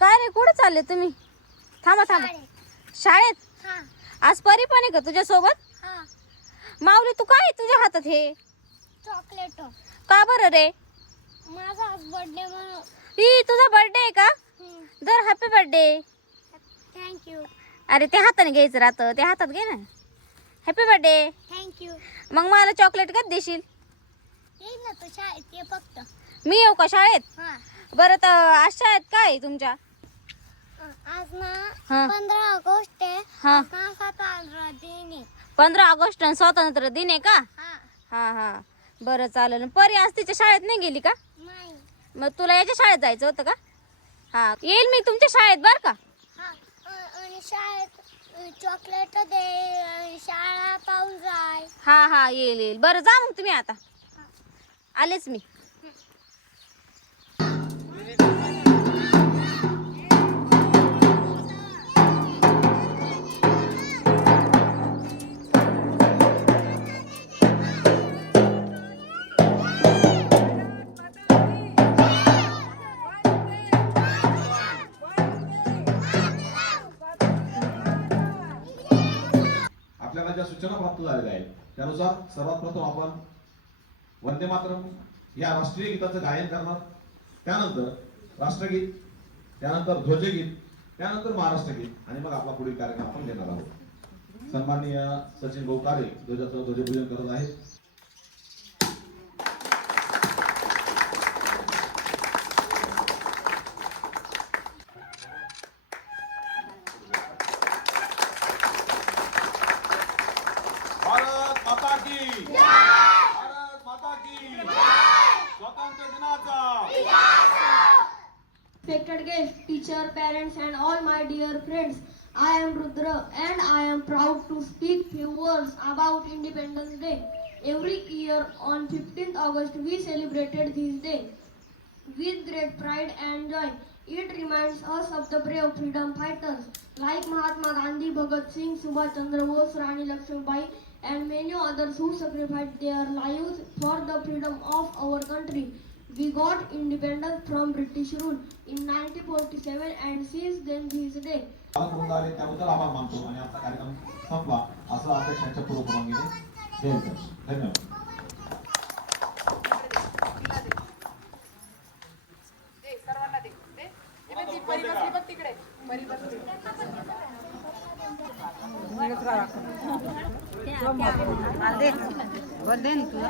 काय रे कुठे चालले तुम्ही? थांबा थांबा. शाळेत? आज परी पण आहे का तुझ्या सोबत? माऊली तू काय तुझ्या हातात हे? चॉकलेट. का बरं रे? माझा आज बर्थडे म्हणून. ही तुझा बर्थडे आहे का? दर हॅपी बर्थडे. थँक्यू. अरे ते हाताने घ्यायचं राहतं, ते हातात घे ना. Happy birthday. थँक्यू. मग मला चॉकलेट कधी देशील? येईल ना तू शाळेत ये फक्त. मी येऊ का शाळेत? हा. बरं तर आज शाळेत काय आहे तुमच्या? आज ना हा. 15 ऑगस्ट आहे. हा. आज ना स्वातंत्र्य दिन आहे. 15 ऑगस्ट आणि स्वातंत्र्य दिन आहे का? हा. हा हा बरं चालेल. परी आज तिच्या शाळेत नाही गेली का? नाही. मग तुला याच्या शाळेत जायचं होतं का? हा येईल मी तुमच्या शाळेत बर का? हा. आणि शाळेत चॉकलेट दे आणि शाळा पाहून जाय. हा हा येईल येईल. बरं जा मग तुम्ही आता. आलेच मी. आपल्याला ज्या सूचना प्राप्त झालेल्या आहेत त्यानुसार सर्वात प्रथम आपण वंदे मातरम या राष्ट्रीय गीताचं गायन करणार, त्यानंतर राष्ट्रगीत, त्यानंतर ध्वजगीत, त्यानंतर महाराष्ट्र गीत आणि मग आपला पुढील कार्यक्रम आपण घेणार आहोत. सन्माननीय सचिन गोकारे ध्वजाचं ध्वजपूजन करत आहेत. भारत माता की जय. भारत माता की जय. स्वातंत्र्य दिनाचा Respected guests, teacher, parents and all my dear friends, I am Rudra and I am proud to speak few words about Independence Day. Every year on 15th August we celebrated this day with great pride and joy. It reminds us of the brave freedom fighters like Mahatma Gandhi, Bhagat Singh, Subhash Chandra Bose, Rani Lakshmibai and many others who sacrificed their lives for the freedom of our country. We got independence from British rule in 1947 and since then this day. त्याबद्दल आभार मानतो आणि आपला कार्यक्रम संपला असं अध्यक्षांच्या पूर्वपरवानगीने धन्यवाद. बोल दे ना तुला.